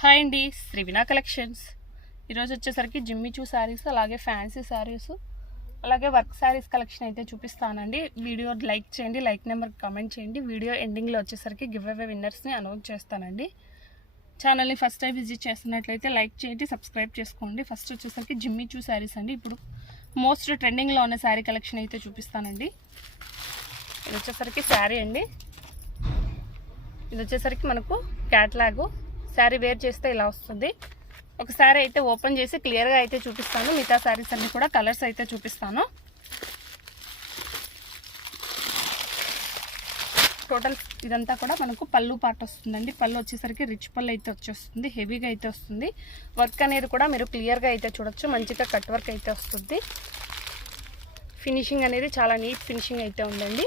Hi అండి, శ్రీవినా collections. ఈరోజు వచ్చేసరికి జిమ్మి చూ శారీస్, అలాగే ఫ్యాన్సీ శారీస్, అలాగే వర్క్ శారీస్ కలెక్షన్ అయితే చూపిస్తానండి. వీడియో లైక్ చేయండి, లైక్ నెంబర్ కామెంట్ చేయండి. వీడియో ఎండింగ్లో వచ్చేసరికి గివ్ అవే విన్నర్స్ని అనౌన్స్ చేస్తానండి. ఛానల్ని ఫస్ట్ టైం విజిట్ చేస్తున్నట్లయితే లైక్ చేయండి, సబ్స్క్రైబ్ చేసుకోండి. ఫస్ట్ వచ్చేసరికి జిమ్మి చూ శారీస్ అండి. ఇప్పుడు మోస్ట్ ట్రెండింగ్లో ఉన్న శారీ కలెక్షన్ అయితే చూపిస్తానండి. ఇది వచ్చేసరికి శారీ అండి. ఇది వచ్చేసరికి మనకు క్యాట్లాగు శారీ వేర్ చేస్తే ఇలా వస్తుంది. ఒక శారీ అయితే ఓపెన్ చేసి క్లియర్గా అయితే చూపిస్తాను. మిగతా శారీస్ అన్ని కూడా కలర్స్ అయితే చూపిస్తాను. టోటల్ ఇదంతా కూడా మనకు పళ్ళు పార్ట్ వస్తుందండి. పళ్ళు వచ్చేసరికి రిచ్ పళ్ళు అయితే వచ్చేస్తుంది, హెవీగా అయితే వస్తుంది. వర్క్ అనేది కూడా మీరు క్లియర్గా అయితే చూడొచ్చు. మంచిగా కట్ వర్క్ అయితే వస్తుంది. ఫినిషింగ్ అనేది చాలా నీట్ ఫినిషింగ్ అయితే ఉందండి.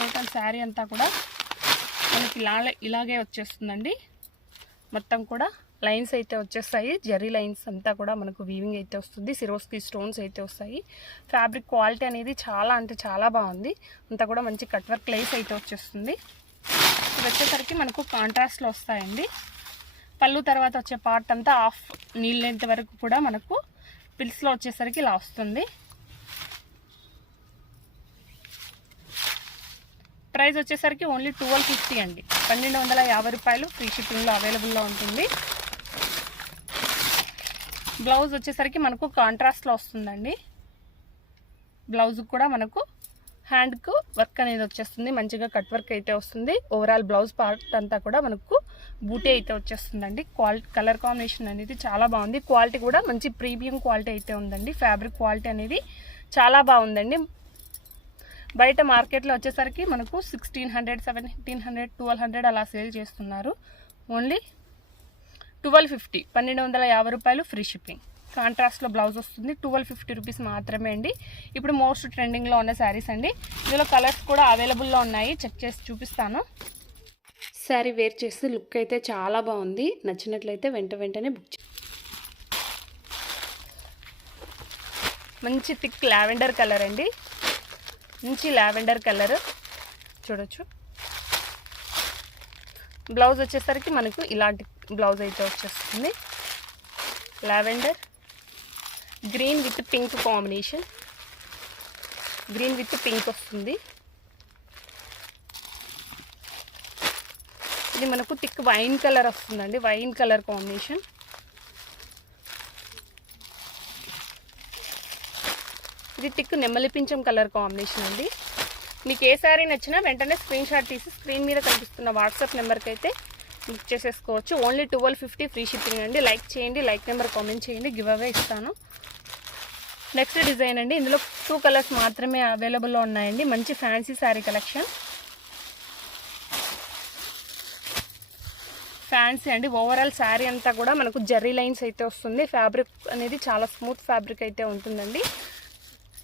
టోటల్ శారీ అంతా కూడా మనకి ఇలాగే వచ్చేస్తుందండి. మొత్తం కూడా లైన్స్ అయితే వచ్చేస్తాయి. జరీ లైన్స్ అంతా కూడా మనకు వీవింగ్ అయితే వస్తుంది. సిరోస్కి స్టోన్స్ అయితే వస్తాయి. ఫ్యాబ్రిక్ క్వాలిటీ అనేది చాలా అంటే చాలా బాగుంది. అంతా కూడా మంచి కట్ వర్క్ లేస్ అయితే వచ్చేస్తుంది. ఇది వచ్చేసరికి మనకు కాంట్రాస్ట్లో వస్తాయండి. పళ్ళు తర్వాత వచ్చే పార్ట్ అంతా హాఫ్ నీళ్ళ లెంత్ వరకు కూడా మనకు పిల్స్లో వచ్చేసరికి ఇలా వస్తుంది. ప్రైస్ వచ్చేసరికి ఓన్లీ 1250 అండి. 1250 రూపాయలు ఫ్రీ షిప్పింగ్లో అవైలబుల్లో ఉంటుంది. బ్లౌజ్ వచ్చేసరికి మనకు కాంట్రాస్ట్లో వస్తుందండి. బ్లౌజ్ కూడా మనకు హ్యాండ్కు వర్క్ అనేది వచ్చేస్తుంది. మంచిగా కట్ వర్క్ అయితే వస్తుంది. ఓవరాల్ బ్లౌజ్ పార్ట్ అంతా కూడా మనకు బూటీ అయితే వచ్చేస్తుందండి. కలర్ కాంబినేషన్ అనేది చాలా బాగుంది. క్వాలిటీ కూడా మంచి ప్రీమియం క్వాలిటీ అయితే ఉందండి. ఫ్యాబ్రిక్ క్వాలిటీ అనేది చాలా బాగుందండి. బయట మార్కెట్లో వచ్చేసరికి మనకు 1600, 1700, 1200 అలా సేల్ చేస్తున్నారు. ఓన్లీ 1250, 1250 రూపాయలు ఫ్రీ షిప్పింగ్. కాంట్రాస్ట్లో బ్లౌజ్ వస్తుంది. 1250 రూపీస్ మాత్రమే అండి. ఇప్పుడు మోస్ట్ ట్రెండింగ్లో ఉన్న శారీస్ అండి. ఇందులో కలర్స్ కూడా అవైలబుల్లో ఉన్నాయి. చెక్ చేసి చూపిస్తాను. శారీ వేర్ చేస్తే లుక్ అయితే చాలా బాగుంది. నచ్చినట్లయితే వెంటనే బుక్ మంచి థిక్ లావెండర్ కలర్ అండి. మంచి లావెండర్ కలర్ చూడొచ్చు. బ్లౌజ్ వచ్చేసరికి మనకు ఇలాంటి బ్లౌజ్ అయితే వచ్చేస్తుంది. Lavender green with pink combination. Green with pink వస్తుంది. ఇది మనకు థిక్ వైన్ కలర్ వస్తుందండి. Wine colour combination. ఇది థిక్ నెమలి పింఛం కలర్ కాంబినేషన్ అండి. మీకు ఏ శారీ నచ్చినా వెంటనే స్క్రీన్ షాట్ తీసి స్క్రీన్ మీద కనిపిస్తున్న వాట్సాప్ నెంబర్కి అయితే బుక్ చేసేసుకోవచ్చు. ఓన్లీ 1250 ఫ్రీ షిప్పింగ్ అండి. లైక్ చేయండి, లైక్ నెంబర్ కామెంట్ చేయండి. గివ్ అవే ఇస్తాను. నెక్స్ట్ డిజైన్ అండి. ఇందులో 2 కలర్స్ మాత్రమే అవైలబుల్లో ఉన్నాయండి. మంచి ఫ్యాన్సీ శారీ కలెక్షన్. ఫ్యాన్సీ అండి. ఓవరాల్ శారీ అంతా కూడా మనకు జర్రీ లైన్స్ అయితే వస్తుంది. ఫ్యాబ్రిక్ అనేది చాలా స్మూత్ ఫ్యాబ్రిక్ అయితే ఉంటుందండి.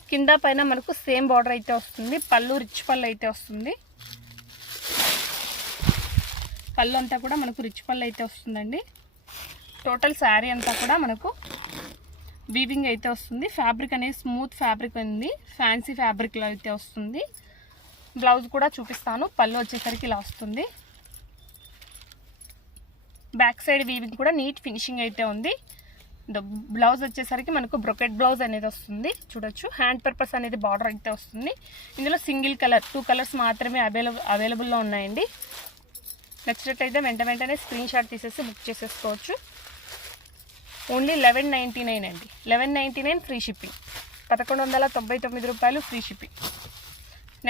కింద పైన మనకు సేమ్ బార్డర్ అయితే వస్తుంది. పళ్ళు రిచ్ పళ్ళు అయితే వస్తుంది. పళ్ళు అంతా కూడా మనకు రిచ్ పళ్ళు అయితే వస్తుందండి. టోటల్ శారీ అంతా కూడా మనకు వీవింగ్ అయితే వస్తుంది. ఫ్యాబ్రిక్ అనేది స్మూత్ ఫ్యాబ్రిక్ ఉంది. ఫ్యాన్సీ ఫ్యాబ్రిక్లో అయితే వస్తుంది. బ్లౌజ్ కూడా చూపిస్తాను. పళ్ళు వచ్చేసరికి ఇలా వస్తుంది. బ్యాక్ సైడ్ వీవింగ్ కూడా నీట్ ఫినిషింగ్ అయితే ఉంది. బ్లౌజ్ వచ్చేసరికి మనకు బ్రొకెట్ బ్లౌజ్ అనేది వస్తుంది. చూడొచ్చు. హ్యాండ్ పర్పస్ అనేది బార్డర్ అయితే వస్తుంది. ఇందులో సింగిల్ కలర్ 2 కలర్స్ మాత్రమే అవైలబుల్లో ఉన్నాయండి. నచ్చినట్టయితే వెంటనే స్క్రీన్ షాట్ తీసేసి బుక్ చేసేసుకోవచ్చు. ఓన్లీ 1199 అండి. 1199 ఫ్రీ షిప్పింగ్. 1199 రూపాయలు free shipping.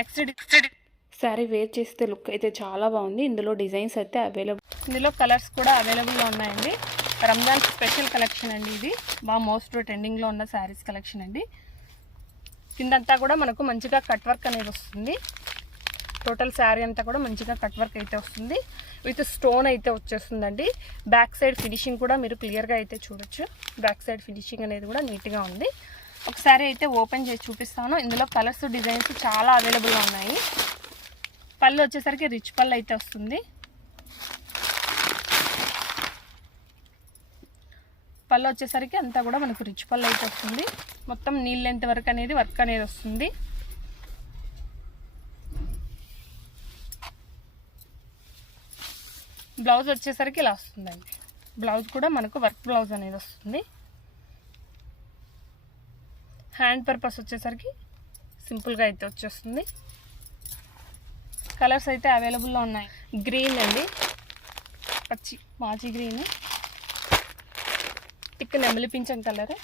Next sari wear చేస్తే లుక్ అయితే చాలా బాగుంది. ఇందులో డిజైన్స్ అయితే ఇందులో కలర్స్ కూడా అవైలబుల్లో ఉన్నాయండి. రంజాన్ స్పెషల్ కలెక్షన్ అండి. ఇది బాగా మోస్ట్ ట్రెండింగ్లో ఉన్న శారీస్ కలెక్షన్ అండి. కిందంతా కూడా మనకు మంచిగా కట్ వర్క్ అనేది వస్తుంది. టోటల్ శారీ అంతా కూడా మంచిగా కట్ వర్క్ అయితే వస్తుంది. విత్ స్టోన్ అయితే వచ్చేస్తుందండి. బ్యాక్ సైడ్ ఫినిషింగ్ కూడా మీరు క్లియర్గా అయితే చూడొచ్చు. బ్యాక్ సైడ్ ఫినిషింగ్ అనేది కూడా నీట్గా ఉంది. ఒకసారి అయితే ఓపెన్ చేసి చూపిస్తాను. ఇందులో కలర్స్ డిజైన్స్ చాలా అవైలబుల్గా ఉన్నాయి. పళ్ళు వచ్చేసరికి రిచ్ పళ్ళు అయితే వస్తుంది. పళ్ళు వచ్చేసరికి అంతా కూడా మనకు రిచ్ పళ్ళు అయితే వస్తుంది. మొత్తం నీళ్ళ లెంత్ వరకు అనేది వర్క్ అనేది వస్తుంది. బ్లౌజ్ వచ్చేసరికి ఇలా వస్తుందండి. బ్లౌజ్ కూడా మనకు వర్క్ బ్లౌజ్ అనేది వస్తుంది. హ్యాండ్ పర్పస్ వచ్చేసరికి సింపుల్గా అయితే వచ్చేస్తుంది. కలర్స్ అయితే అవైలబుల్లో ఉన్నాయి. గ్రీన్ అండి, పచ్చి మాజీ గ్రీన్, టిక్ నెమలి పింఛం కలర్,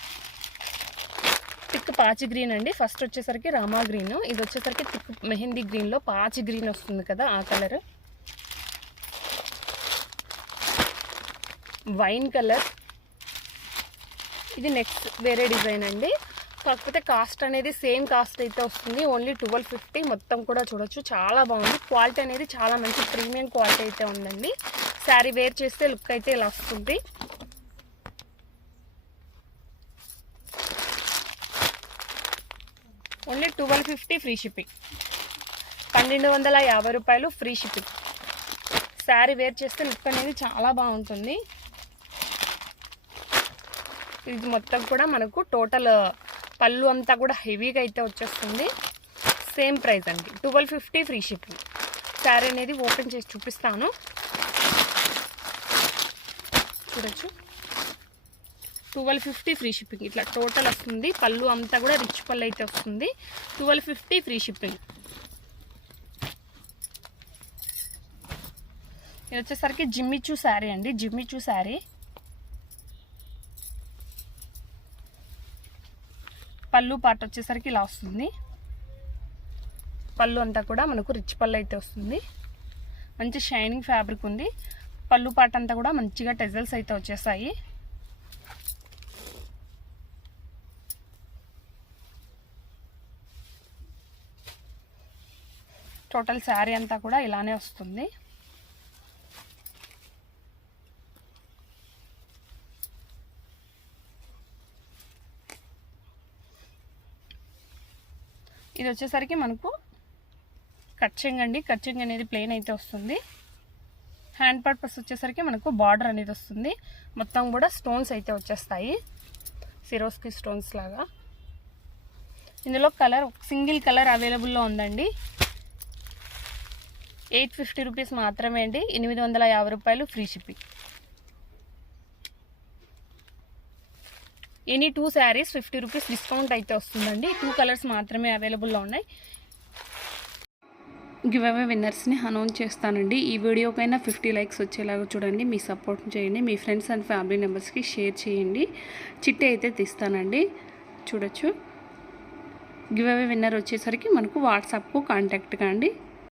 టిక్ పాచి గ్రీన్ అండి. ఫస్ట్ వచ్చేసరికి రామా గ్రీన్, ఇది వచ్చేసరికి టిక్ మెహందీ గ్రీన్లో పాచి గ్రీన్ వస్తుంది కదా ఆ కలర్. వైన్ కలర్, ఇది నెక్స్ట్ వేరే డిజైన్ అండి. కాకపోతే కాస్ట్ అనేది సేమ్ కాస్ట్ అయితే వస్తుంది, ఓన్లీ 1250. మొత్తం కూడా చూడొచ్చు, చాలా బాగుంది. క్వాలిటీ అనేది చాలా మంచి ప్రీమియం క్వాలిటీ అయితే ఉందండి. శారీ వేర్ చేస్తే లుక్ అయితే ఇలా వస్తుంది. ఓన్లీ 1250 ఫ్రీ షిప్పింగ్, 1250 రూపాయలు ఫ్రీ షిప్పింగ్. శారీ వేర్ చేస్తే లుక్ అనేది చాలా బాగుంటుంది. ఇది మొత్తం కూడా మనకు టోటల్ పళ్ళు అంతా కూడా హెవీగా అయితే వచ్చేస్తుంది. సేమ్ ప్రైస్ అండి, 1250 ఫ్రీ షిప్పింగ్. శారీ అనేది ఓపెన్ చేసి చూపిస్తాను, చూడొచ్చు. 1250 ఫ్రీ షిప్పింగ్ ఇట్లా టోటల్ వస్తుంది. పళ్ళు అంతా కూడా రిచ్ పళ్ళు అయితే వస్తుంది. 1250 ఫ్రీ షిప్పింగ్. ఇది వచ్చేసరికి జిమ్మిచూ శారీ అండి, జిమ్మిచూ శారీ. పళ్ళు పార్ట్ వచ్చేసరికి ఇలా వస్తుంది. పళ్ళు అంతా కూడా మనకు రిచ్ పళ్ళు అయితే వస్తుంది. మంచి షైనింగ్ ఫ్యాబ్రిక్ ఉంది. పళ్ళు పార్ట్ అంతా కూడా మంచిగా టెజల్స్ అయితే వచ్చేసాయి. టోటల్ శారీ అంతా కూడా ఇలానే వస్తుంది. ఇది వచ్చేసరికి మనకు కట్చింగ్ అండి, కట్చింగ్ అనేది ప్లెయిన్ అయితే వస్తుంది. హ్యాండ్ పర్పస్ వచ్చేసరికి మనకు బార్డర్ అనేది వస్తుంది. మొత్తం కూడా స్టోన్స్ అయితే వచ్చేస్తాయి, సిరోస్కి స్టోన్స్ లాగా. ఇందులో కలర్ సింగిల్ కలర్ అవైలబుల్లో ఉందండి. 850 రూపీస్ మాత్రమే అండి, 850 రూపాయలు free shipping. Any 2 saris 50 rupees discount అయితే వస్తుందండి. 2 కలర్స్ మాత్రమే అవైలబుల్లో ఉన్నాయి. గివ్ అవే విన్నర్స్ని అనౌన్స్ చేస్తానండి. ఈ వీడియోకైనా 50 లైక్స్ వచ్చేలాగా చూడండి, మీ సపోర్ట్ చేయండి. మీ ఫ్రెండ్స్ అండ్ ఫ్యామిలీ మెంబర్స్కి షేర్ చేయండి. చిట్టి అయితే తీస్తానండి, చూడొచ్చు. గివ్ అవే విన్నర్ వచ్చేసరికి మనకు వాట్సాప్కు కాంటాక్ట్ కాండి.